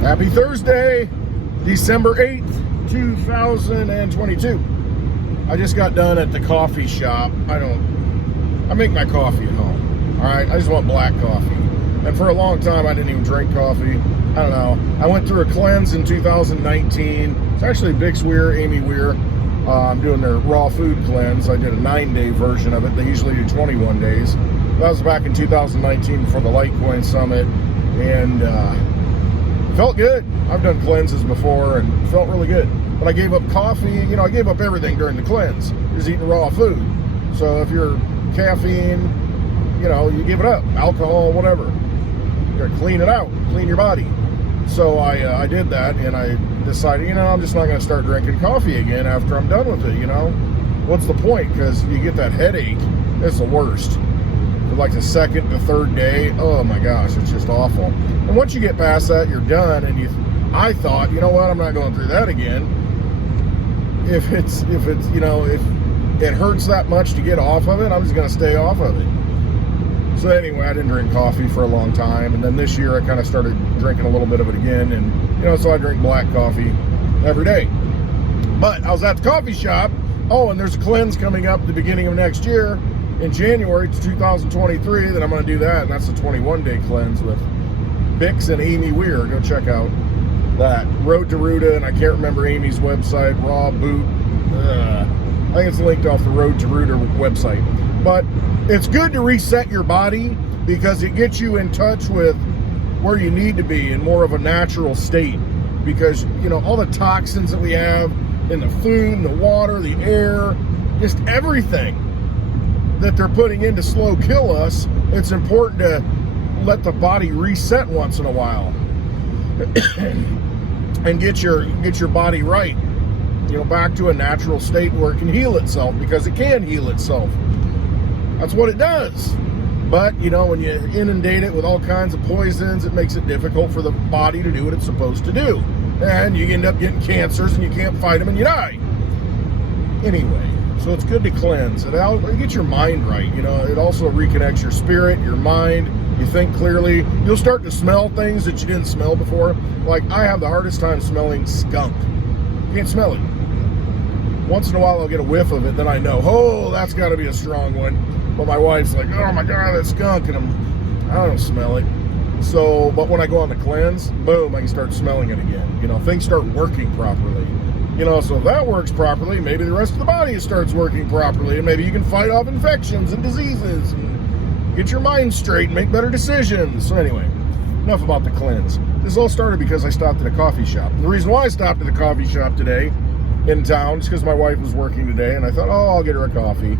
Happy Thursday, December 8th, 2022. I just got done at the coffee shop. I make my coffee at home. All right, I just want black coffee. And for a long time, I didn't even drink coffee. I don't know. I went through a cleanse in 2019. It's actually Bix Weir, Amy Weir. I'm doing their raw food cleanse. I did a 9-day version of it. They usually do 21 days. That was back in 2019 before the Litecoin Summit. And felt good. I've done cleanses before and felt really good. But I gave up coffee. You know, I gave up everything during the cleanse. Just eating raw food. So if you're caffeine, you know, you give it up. Alcohol, whatever. You gotta clean it out. Clean your body. So I did that, and I decided, you know, I'm just not going to start drinking coffee again after I'm done with it, you know? What's the point? Because you get that headache. It's the worst. For like the second, the third day, oh my gosh, it's just awful. And once you get past that, you're done, and I thought, you know what, I'm not going through that again. If it's, you know, if it hurts that much to get off of it, I'm just going to stay off of it. So anyway, I didn't drink coffee for a long time, and then this year I kind of started drinking a little bit of it again, and you know, so I drink black coffee every day. But I was at the coffee shop. Oh, and there's a cleanse coming up at the beginning of next year in January 2023 that I'm going to do that, and that's a 21-day cleanse with Bix and Amy Weir. Go check out that. Road to Ruta, and I can't remember Amy's website, Raw Boot. I think it's linked off the Road to Ruta website. But it's good to reset your body because it gets you in touch with where you need to be in more of a natural state. Because, you know, all the toxins that we have in the food, the water, the air, just everything that they're putting in to slow kill us, it's important to let the body reset once in a while and get your body right, you know, back to a natural state where it can heal itself, because it can heal itself. That's what it does. But, you know, when you inundate it with all kinds of poisons, it makes it difficult for the body to do what it's supposed to do. And you end up getting cancers, and you can't fight them, and you die. Anyway, so it's good to cleanse. It gets your mind right. You know, it also reconnects your spirit, your mind. You think clearly. You'll start to smell things that you didn't smell before. Like, I have the hardest time smelling skunk. You can't smell it. Once in a while I'll get a whiff of it, then I know, oh, that's got to be a strong one. But my wife's like, oh my God, that skunk, and I don't smell it. So, but when I go on the cleanse, boom, I can start smelling it again. You know, things start working properly. You know, so if that works properly, maybe the rest of the body starts working properly, and maybe you can fight off infections and diseases and get your mind straight and make better decisions. So anyway, enough about the cleanse. This all started because I stopped at a coffee shop. And the reason why I stopped at a coffee shop today in town is because my wife was working today, and I thought, oh, I'll get her a coffee.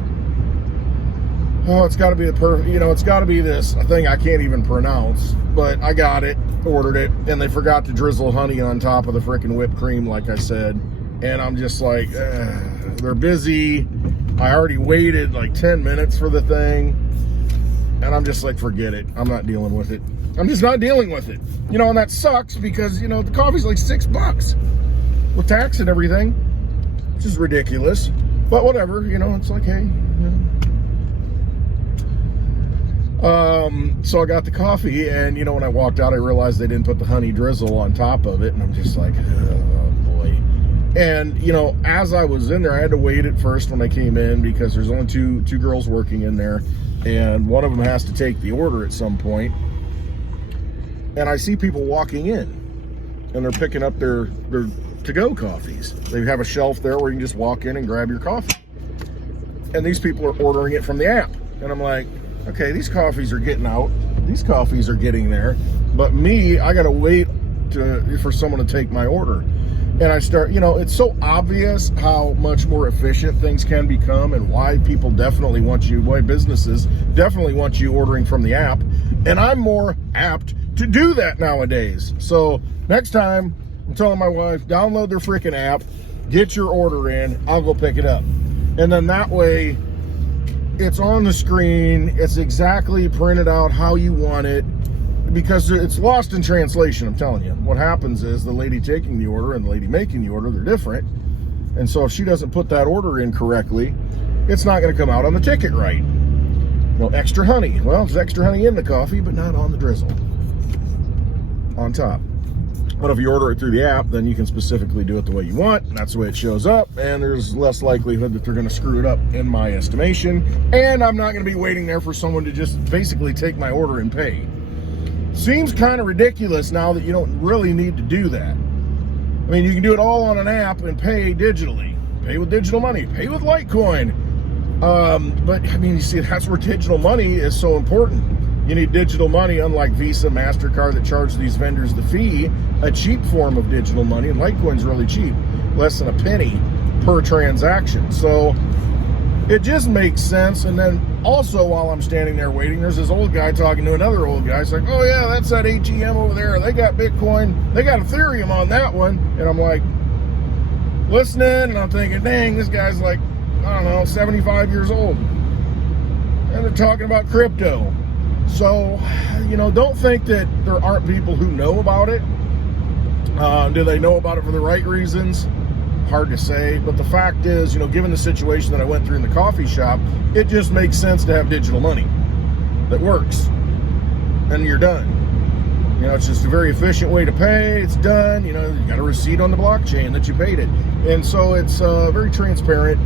Oh, it's got to be it's got to be this thing I can't even pronounce, but I got it, ordered it, and they forgot to drizzle honey on top of the freaking whipped cream, like I said, and I'm just like, they're busy. I already waited like 10 minutes for the thing, and I'm just like, forget it. I'm not dealing with it. I'm just not dealing with it. You know, and that sucks because, you know, the coffee's like $6 with tax and everything, which is ridiculous, but whatever, you know, it's like, hey, you know. So I got the coffee, and you know, when I walked out, I realized they didn't put the honey drizzle on top of it, and I'm just like, oh boy. And you know, as I was in there, I had to wait at first when I came in because there's only two girls working in there, and one of them has to take the order at some point. And I see people walking in, and they're picking up their to-go coffees. They have a shelf there where you can just walk in and grab your coffee. And these people are ordering it from the app, and I'm like, okay, these coffees are getting out. These coffees are getting there. But me, I got to wait for someone to take my order. And I start, you know, it's so obvious how much more efficient things can become and why people definitely want you, why businesses definitely want you ordering from the app. And I'm more apt to do that nowadays. So next time, I'm telling my wife, download their freaking app, get your order in, I'll go pick it up. And then that way, it's on the screen, it's exactly printed out how you want it, because it's lost in translation, I'm telling you. What happens is the lady taking the order and the lady making the order, they're different. And so if she doesn't put that order in correctly, it's not going to come out on the ticket right. You know, extra honey. Well, there's extra honey in the coffee, but not on the drizzle. On top. But if you order it through the app, then you can specifically do it the way you want. And that's the way it shows up. And there's less likelihood that they're going to screw it up, in my estimation. And I'm not going to be waiting there for someone to just basically take my order and pay. Seems kind of ridiculous now that you don't really need to do that. I mean, you can do it all on an app and pay digitally. Pay with digital money. Pay with Litecoin. But, I mean, you see, that's where digital money is so important. You need digital money, unlike Visa, MasterCard that charge these vendors the fee, a cheap form of digital money, and Litecoin's really cheap, less than a penny per transaction. So it just makes sense. And then also while I'm standing there waiting, there's this old guy talking to another old guy. It's like, oh yeah, that's that ATM over there. They got Bitcoin. They got Ethereum on that one. And I'm like, listening, and I'm thinking, dang, this guy's like, I don't know, 75 years old. And they're talking about crypto. So, you know, don't think that there aren't people who know about it. Do they know about it for the right reasons? Hard to say. But the fact is, you know, given the situation that I went through in the coffee shop, it just makes sense to have digital money that works. And you're done. You know, it's just a very efficient way to pay. It's done. You know, you got a receipt on the blockchain that you paid it. And so it's very transparent,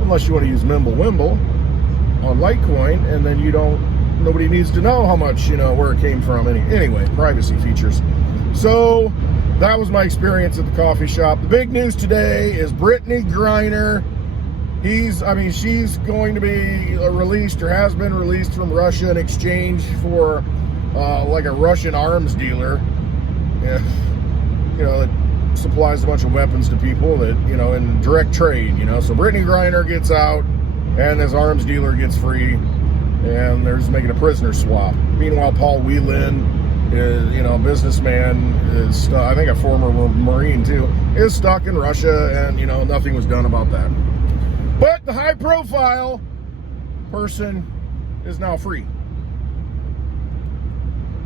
unless you want to use Mimblewimble on Litecoin, and then nobody needs to know how much, you know, where it came from. Anyway, privacy features. So that was my experience at the coffee shop. The big news today is Brittany Griner. She's going to be released, or has been released from Russia in exchange for like a Russian arms dealer, you know, that supplies a bunch of weapons to people that, you know, in direct trade, you know. So Brittany Griner gets out and this arms dealer gets free, and they're just making a prisoner swap. Meanwhile, Paul Whelan is, you know, a businessman, is I think a former Marine too, is stuck in Russia, and, you know, nothing was done about that. But the high profile person is now free.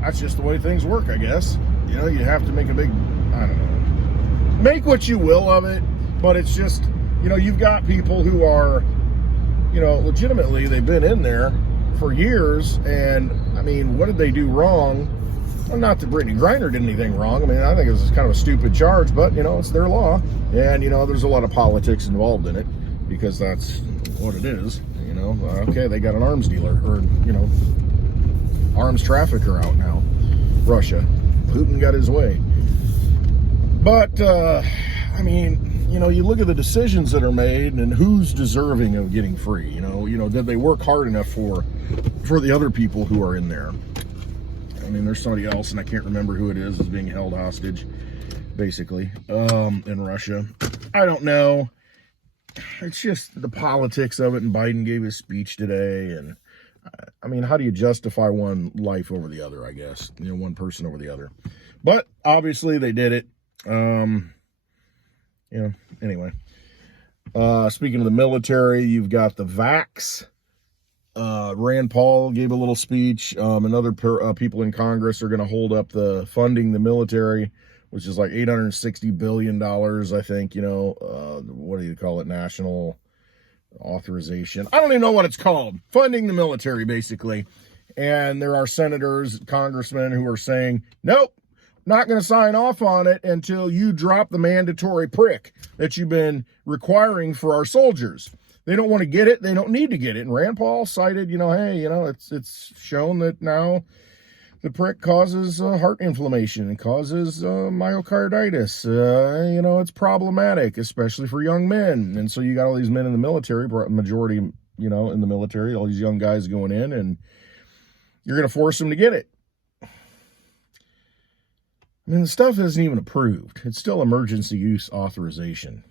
That's just the way things work, I guess. You know, you have to make a big, I don't know, make what you will of it, but it's just, you know, you've got people who are, you know, legitimately, they've been in there for years, and, I mean, what did they do wrong? Well, not that Brittany Griner did anything wrong. I mean, I think it was kind of a stupid charge, but, you know, it's their law, and, you know, there's a lot of politics involved in it, because that's what it is, you know. Okay, they got an arms dealer, or, you know, arms trafficker out now, Russia. Putin got his way. But, I mean, you know, you look at the decisions that are made and who's deserving of getting free. You know, did they work hard enough for the other people who are in there? I mean, there's somebody else, and I can't remember who it is being held hostage, basically, in Russia. I don't know. It's just the politics of it, and Biden gave his speech today, and I mean, how do you justify one life over the other, I guess? You know, one person over the other. But obviously they did it. You know, anyway. Speaking of the military, you've got the vax. Rand Paul gave a little speech, and other people in Congress are going to hold up the funding the military, which is like $860 billion, I think, you know, what do you call it? National authorization. I don't even know what it's called. Funding the military, basically. And there are senators, congressmen who are saying, nope, not going to sign off on it until you drop the mandatory prick that you've been requiring for our soldiers. They don't want to get it. They don't need to get it. And Rand Paul cited, you know, hey, you know, it's shown that now the prick causes heart inflammation and causes myocarditis. You know, it's problematic, especially for young men. And so you got all these men in the military, majority, you know, in the military, all these young guys going in, and you're going to force them to get it. I mean, the stuff isn't even approved. It's still emergency use authorization.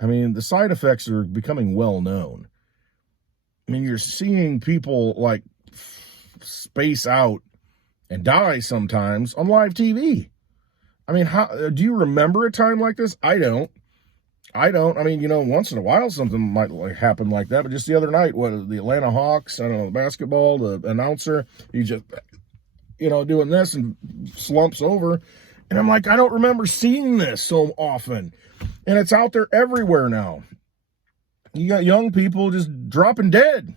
I mean, the side effects are becoming well known. I mean, you're seeing people like space out and die sometimes on live TV. I mean, how do you remember a time like this? I don't. I mean, you know, once in a while something might happen like that, but just the other night, the Atlanta Hawks, I don't know, basketball, the announcer, he just, you know, doing this and slumps over. And I'm like, I don't remember seeing this so often. And it's out there everywhere now. You got young people just dropping dead.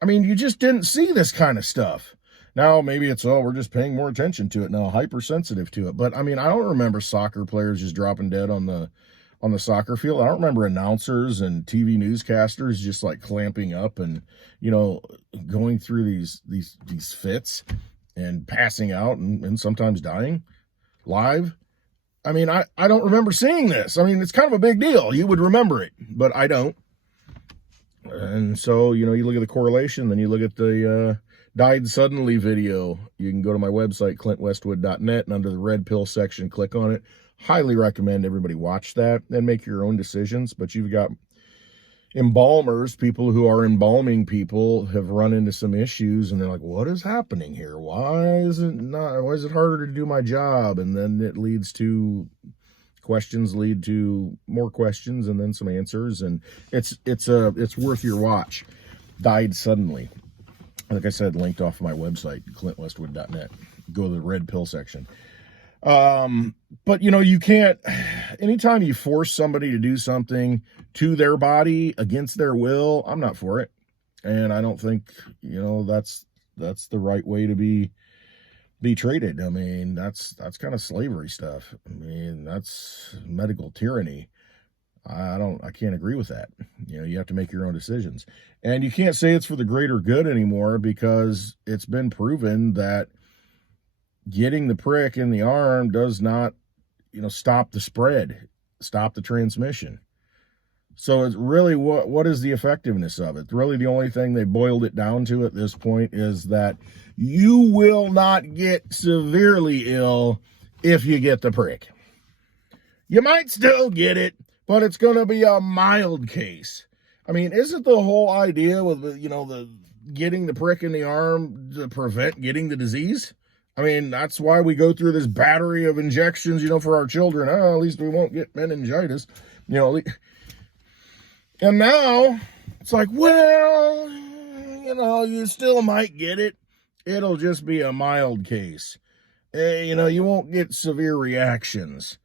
I mean, you just didn't see this kind of stuff. Now, maybe it's, oh, we're just paying more attention to it now, hypersensitive to it. But, I mean, I don't remember soccer players just dropping dead on the soccer field. I don't remember announcers and TV newscasters just like clamping up and, you know, going through these fits and passing out and sometimes dying live. I mean, I don't remember seeing this. I mean, it's kind of a big deal. You would remember it, but I don't. And so, you know, you look at the correlation, then you look at the died suddenly video. You can go to my website, clintwestwood.net, and under the red pill section, click on it. Highly recommend everybody watch that and make your own decisions. But you've got embalmers, people who are embalming people, have run into some issues, and they're like, what is happening here? Why is it harder to do my job? And then it leads to questions, lead to more questions, and then some answers, and it's worth your watch. Died suddenly. Like I said, linked off my website, clintwestwood.net. Go to the red pill section. But you know, you can't, anytime you force somebody to do something to their body against their will, I'm not for it. And I don't think, you know, that's the right way to be treated. I mean, that's kind of slavery stuff. I mean, that's medical tyranny. I can't agree with that. You know, you have to make your own decisions. And you can't say it's for the greater good anymore, because it's been proven that getting the prick in the arm does not, you know, stop the spread, stop the transmission. So it's really, what is the effectiveness of it? Really, the only thing they boiled it down to at this point is that you will not get severely ill if you get the prick. You might still get it, but it's going to be a mild case. I mean, isn't the whole idea with, you know, the getting the prick in the arm to prevent getting the disease? I mean, that's why we go through this battery of injections, you know, for our children. Oh, at least we won't get meningitis, you know. And now it's like, well, you know, you still might get it. It'll just be a mild case. You know, you won't get severe reactions.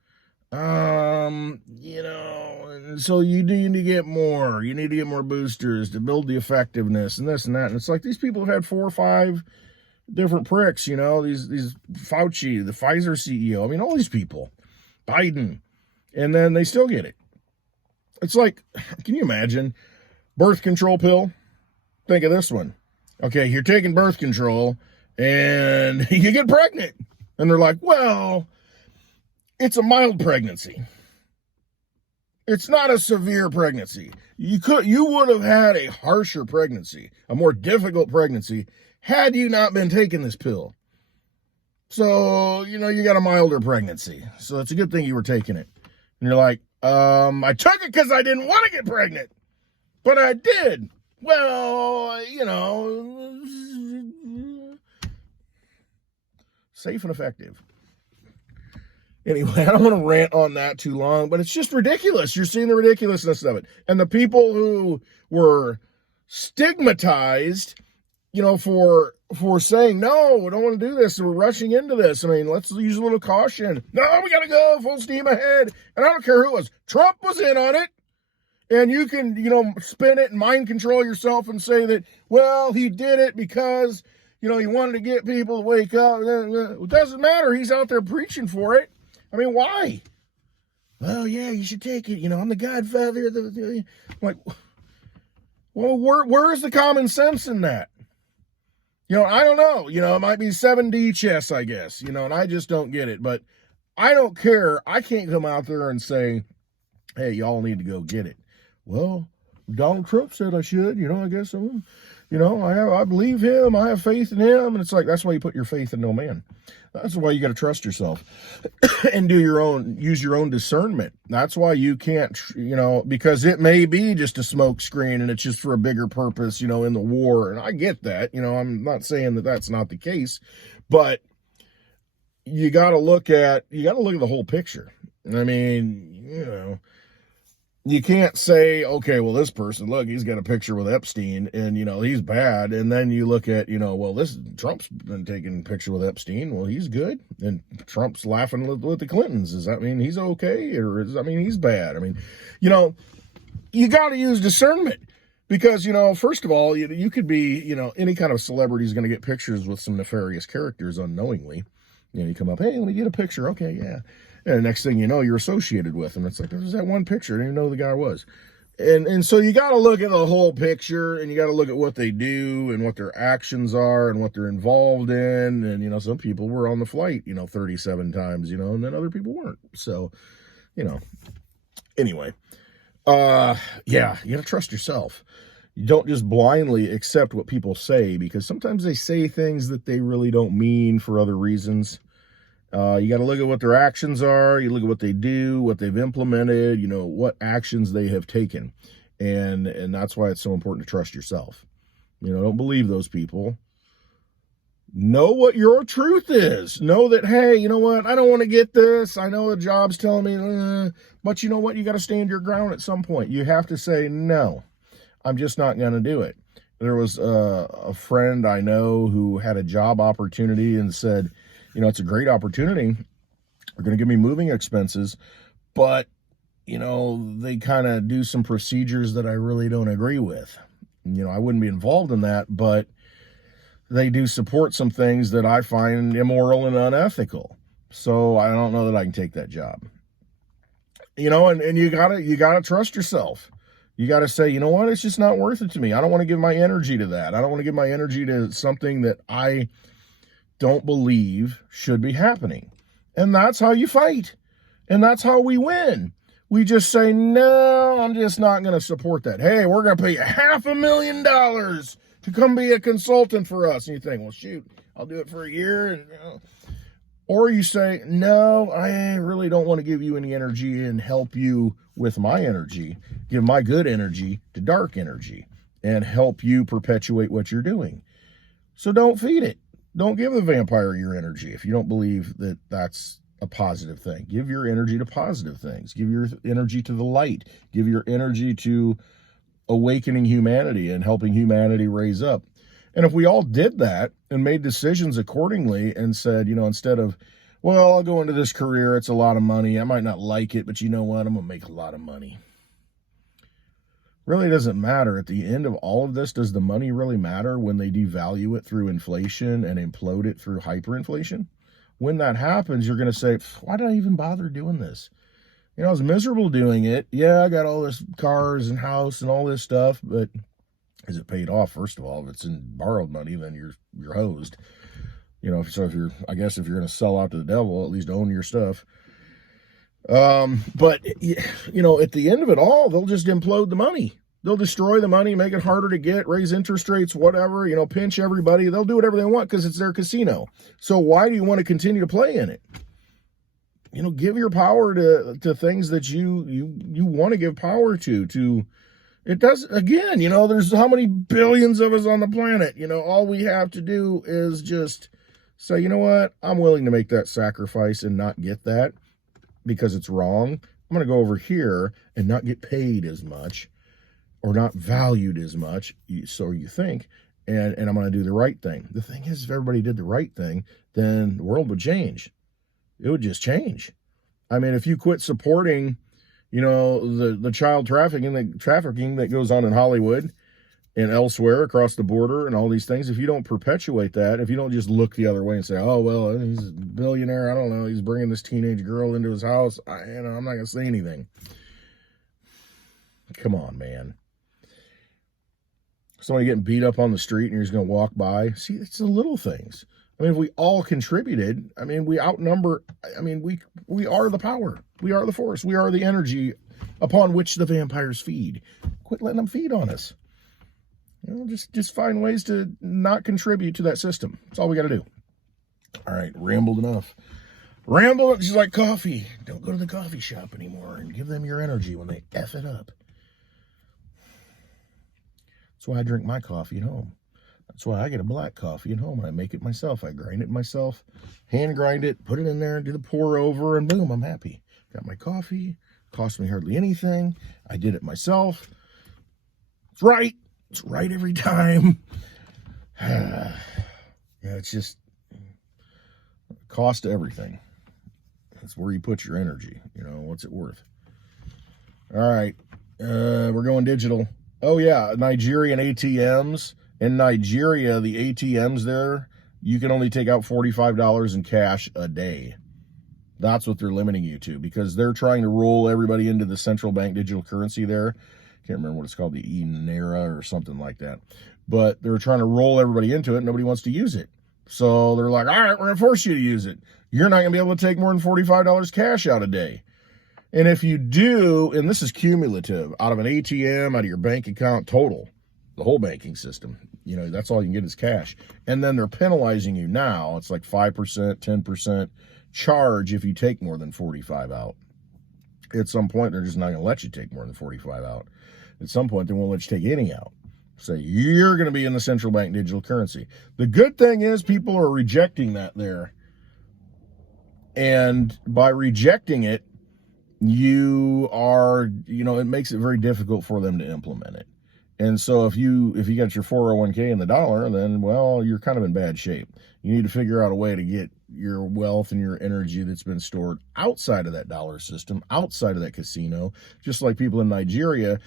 You know, and so you need to get more. You need to get more boosters to build the effectiveness and this and that. And it's like these people have had 4 or 5 different pricks, you know, these Fauci, the Pfizer CEO. I mean, all these people, Biden, and then they still get it. It's like, can you imagine? Birth control pill. Think of this one. Okay, you're taking birth control and you get pregnant. And they're like, well, it's a mild pregnancy. It's not a severe pregnancy. You would have had a harsher pregnancy, a more difficult pregnancy, had you not been taking this pill. So, you know, you got a milder pregnancy. So it's a good thing you were taking it. And you're like, I took it because I didn't want to get pregnant, but I did. Well, you know, safe and effective. Anyway, I don't want to rant on that too long, but it's just ridiculous. You're seeing the ridiculousness of it. And the people who were stigmatized, you know, for saying, no, we don't want to do this, and we're rushing into this. I mean, let's use a little caution. No, we got to go full steam ahead. And I don't care who it was. Trump was in on it. And you can, you know, spin it and mind control yourself and say that, well, he did it because, you know, he wanted to get people to wake up. It doesn't matter. He's out there preaching for it. I mean, why? Well, yeah, you should take it. You know, I'm the godfather. Like, well, where's the common sense in that? You know, I don't know. You know, it might be 7D chess, I guess. You know, and I just don't get it. But I don't care. I can't come out there and say, hey, y'all need to go get it. Well, Donald Trump said I should. You know, I guess I'm, you know, I believe him. I have faith in him. And it's like, that's why you put your faith in no man. That's why you got to trust yourself and use your own discernment. That's why you can't, you know, because it may be just a smoke screen and it's just for a bigger purpose, you know, in the war. And I get that, you know, I'm not saying that that's not the case, but you got to look at the whole picture. I mean, you know, you can't say, okay, well, this person, look, he's got a picture with Epstein and, you know, he's bad. And then you look at, you know, well, Trump's been taking a picture with Epstein. Well, he's good. And Trump's laughing with the Clintons. Does that mean he's okay? Or does that mean he's bad? I mean, you know, you got to use discernment. Because, you know, first of all, you could be, you know, any kind of celebrity is going to get pictures with some nefarious characters unknowingly. You know, you come up, hey, let me get a picture. Okay, yeah. And the next thing you know, you're associated with them. It's like, there's that one picture. I didn't even know who the guy was. And so you got to look at the whole picture, and you got to look at what they do and what their actions are and what they're involved in. And, you know, some people were on the flight, you know, 37 times, you know, and then other people weren't. So, you know, anyway. Yeah, you gotta trust yourself. You don't just blindly accept what people say, because sometimes they say things that they really don't mean for other reasons. You got to look at what their actions are. You look at what they do, what they've implemented, you know, what actions they have taken. And that's why it's so important to trust yourself. You know, don't believe those people. Know what your truth is. Know that, hey, you know what? I don't want to get this. I know the job's telling me, but you know what? You got to stand your ground at some point. You have to say, no, I'm just not going to do it. There was a friend I know who had a job opportunity and said, you know, it's a great opportunity. They're going to give me moving expenses, but, you know, they kind of do some procedures that I really don't agree with. You know, I wouldn't be involved in that, but they do support some things that I find immoral and unethical. So I don't know that I can take that job. You know, and you gotta trust yourself. You gotta say, you know what, it's just not worth it to me. I don't want to give my energy to that. I don't want to give my energy to something that I don't believe should be happening. And that's how you fight. And that's how we win. We just say, no, I'm just not going to support that. Hey, we're going to pay you $500,000 to come be a consultant for us. And you think, well, shoot, I'll do it for a year. And, you know. Or you say, no, I really don't want to give you any energy and help you with my energy, give my good energy to dark energy and help you perpetuate what you're doing. So don't feed it. Don't give the vampire your energy if you don't believe that that's a positive thing. Give your energy to positive things. Give your energy to the light. Give your energy to awakening humanity and helping humanity raise up. And if we all did that and made decisions accordingly and said, you know, instead of, well, I'll go into this career, it's a lot of money, I might not like it, but you know what, I'm going to make a lot of money. Really doesn't matter. At the end of all of this, does the money really matter when they devalue it through inflation and implode it through hyperinflation? When that happens, you're going to say, why did I even bother doing this? You know, I was miserable doing it. Yeah, I got all this cars and house and all this stuff, but is it paid off? First of all, if it's in borrowed money, then you're hosed. You know, so if you're going to sell out to the devil, at least own your stuff. But you know, at the end of it all, they'll just implode the money. They'll destroy the money, make it harder to get, raise interest rates, whatever, you know, pinch everybody. They'll do whatever they want because it's their casino. So why do you want to continue to play in it? You know, give your power to things that you want to give power to. It does, again, you know, there's how many billions of us on the planet, you know, all we have to do is just say, you know what, I'm willing to make that sacrifice and not get that because it's wrong. I'm going to go over here and not get paid as much or not valued as much, so you think, and I'm going to do the right thing. The thing is, if everybody did the right thing, then the world would change. It would just change. I mean, if you quit supporting, you know, the child trafficking that goes on in Hollywood and elsewhere across the border and all these things, if you don't perpetuate that, if you don't just look the other way and say, oh, well, he's a billionaire, I don't know, he's bringing this teenage girl into his house, I'm not going to say anything. Come on, man. Somebody getting beat up on the street and you're just going to walk by. See, it's the little things. I mean, if we all contributed, I mean, we outnumber, I mean, we are the power. We are the force. We are the energy upon which the vampires feed. Quit letting them feed on us. You know, just find ways to not contribute to that system. That's all we got to do. All right, rambled enough. Ramble, just like coffee. Don't go to the coffee shop anymore and give them your energy when they F it up. That's why I drink my coffee at home. That's why I get a black coffee at home. I make it myself. I grind it myself, hand grind it, put it in there, do the pour over, and boom, I'm happy. Got my coffee. Cost me hardly anything. I did it myself. It's right. It's right every time. Yeah, it's just cost to everything. That's where you put your energy. You know, what's it worth? All right. We're going digital. Oh yeah, Nigerian ATMs. In Nigeria, the ATMs there, you can only take out $45 in cash a day. That's what they're limiting you to, because they're trying to roll everybody into the central bank digital currency there. Can't remember what it's called, the E-Naira or something like that. But they're trying to roll everybody into it. Nobody wants to use it. So they're like, all right, we're going to force you to use it. You're not going to be able to take more than $45 cash out a day. And if you do, and this is cumulative, out of an ATM, out of your bank account, total, the whole banking system, that's all you can get is cash. And then they're penalizing you now. It's like 5%, 10% charge if you take more than 45 out. At some point, they're just not going to let you take more than 45 out. At some point, they won't let you take any out. So you're going to be in the central bank digital currency. The good thing is people are rejecting that there. And by rejecting it, you are, it makes it very difficult for them to implement it. And so if you got your 401k in the dollar, then, well, you're kind of in bad shape. You need to figure out a way to get your wealth and your energy that's been stored outside of that dollar system, outside of that casino. Just like people in Nigeria,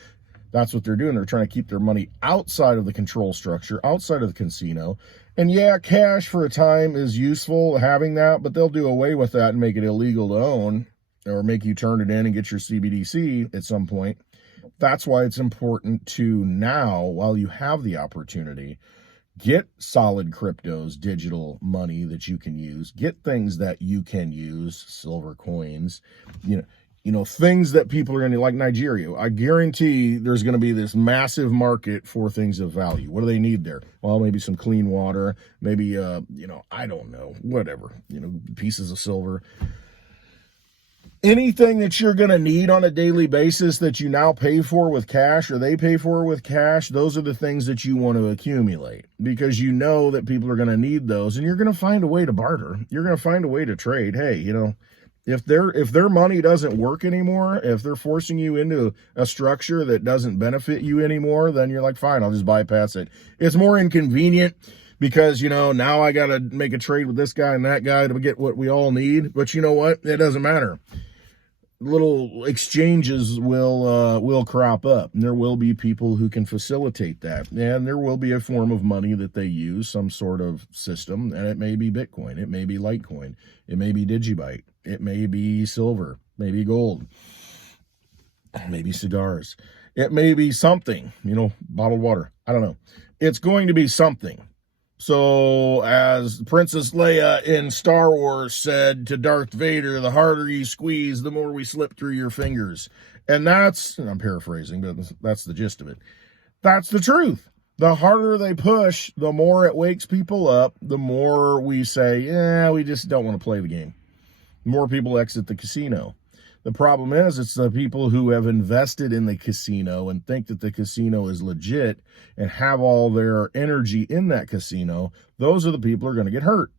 that's what they're doing. They're trying to keep their money outside of the control structure, outside of the casino. And yeah, cash for a time is useful, having that, but they'll do away with that and make it illegal to own, or make you turn it in and get your CBDC at some point. That's why it's important to now, while you have the opportunity, get solid cryptos, digital money that you can use, get things that you can use, silver coins, things that people are going to, like Nigeria. I guarantee there's going to be this massive market for things of value. What do they need there? Well, maybe some clean water, maybe, I don't know, whatever, pieces of silver. Anything that you're going to need on a daily basis that you now pay for with cash, or they pay for with cash, those are the things that you want to accumulate, because you know that people are going to need those, and you're going to find a way to barter. You're going to find a way to trade. Hey, if their money doesn't work anymore, if they're forcing you into a structure that doesn't benefit you anymore, then you're like, fine, I'll just bypass it. It's more inconvenient because, now I got to make a trade with this guy and that guy to get what we all need. But you know what? It doesn't matter. Little exchanges will crop up, and there will be people who can facilitate that, and there will be a form of money that they use, some sort of system, and it may be Bitcoin, it may be Litecoin, it may be DigiByte, it may be silver, maybe gold, maybe cigars, it may be something, bottled water, I don't know. It's going to be something. So, as Princess Leia in Star Wars said to Darth Vader, the harder you squeeze, the more we slip through your fingers. And I'm paraphrasing, but that's the gist of it. That's the truth. The harder they push, the more it wakes people up, the more we say, we just don't want to play the game. The more people exit the casino. The problem is, it's the people who have invested in the casino and think that the casino is legit and have all their energy in that casino. Those are the people who are going to get hurt.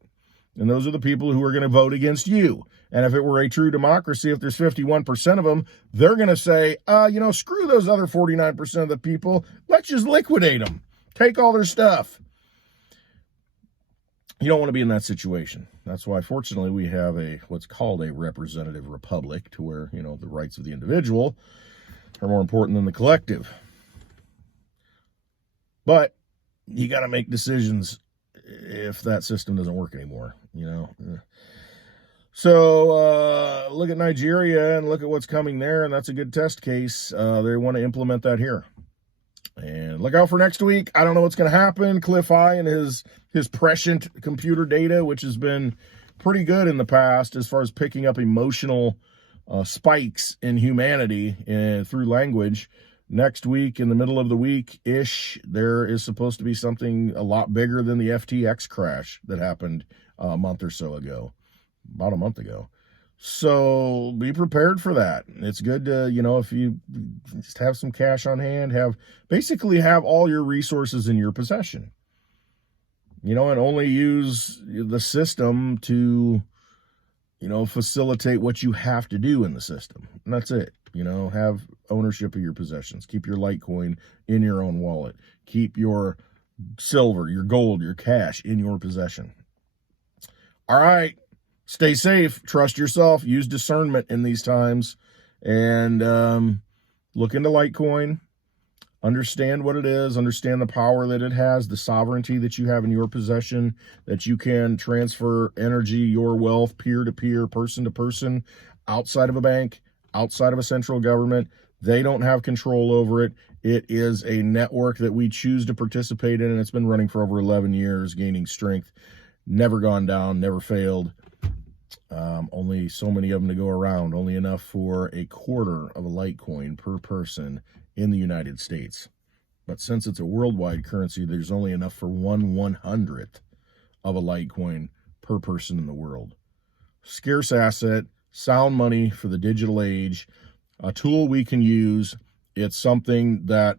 And those are the people who are going to vote against you. And if it were a true democracy, if there's 51% of them, they're going to say, screw those other 49% of the people. Let's just liquidate them. Take all their stuff. You don't want to be in that situation. That's why, fortunately, we have what's called a representative republic, to where, the rights of the individual are more important than the collective. But you got to make decisions if that system doesn't work anymore, So look at Nigeria and look at what's coming there, and that's a good test case. They want to implement that here. And look out for next week. I don't know what's going to happen. Cliff Eye and his prescient computer data, which has been pretty good in the past as far as picking up emotional spikes in humanity through language. Next week, in the middle of the week-ish, there is supposed to be something a lot bigger than the FTX crash that happened a month or so ago, about a month ago. So be prepared for that. It's good to, if you just have some cash on hand, basically have all your resources in your possession, and only use the system to, facilitate what you have to do in the system. And that's it. Have ownership of your possessions. Keep your Litecoin in your own wallet. Keep your silver, your gold, your cash in your possession. All right. Stay safe, trust yourself, use discernment in these times, and look into Litecoin. Understand what it is, understand the power that it has, the sovereignty that you have in your possession, that you can transfer energy, your wealth, peer-to-peer, person-to-person, outside of a bank, outside of a central government. They don't have control over it. It is a network that we choose to participate in, and it's been running for over 11 years, gaining strength, never gone down, never failed. Only so many of them to go around, only enough for a quarter of a Litecoin per person in the United States. But since it's a worldwide currency, there's only enough for 1/100th of a Litecoin per person in the world. Scarce asset, sound money for the digital age, a tool we can use. It's something that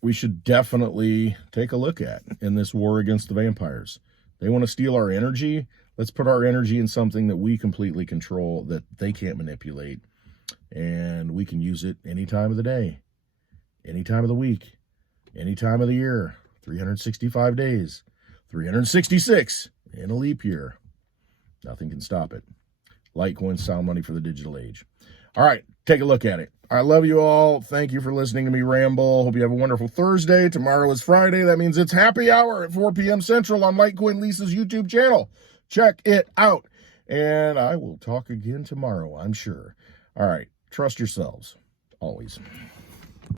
we should definitely take a look at in this war against the vampires. They want to steal our energy. Let's put our energy in something that we completely control, that they can't manipulate. And we can use it any time of the day, any time of the week, any time of the year, 365 days, 366 in a leap year. Nothing can stop it. Litecoin, sound money for the digital age. All right, take a look at it. I love you all. Thank you for listening to me ramble. Hope you have a wonderful Thursday. Tomorrow is Friday. That means it's happy hour at 4 p.m. Central on Litecoin Lisa's YouTube channel. Check it out. And I will talk again tomorrow, I'm sure. All right, trust yourselves, always.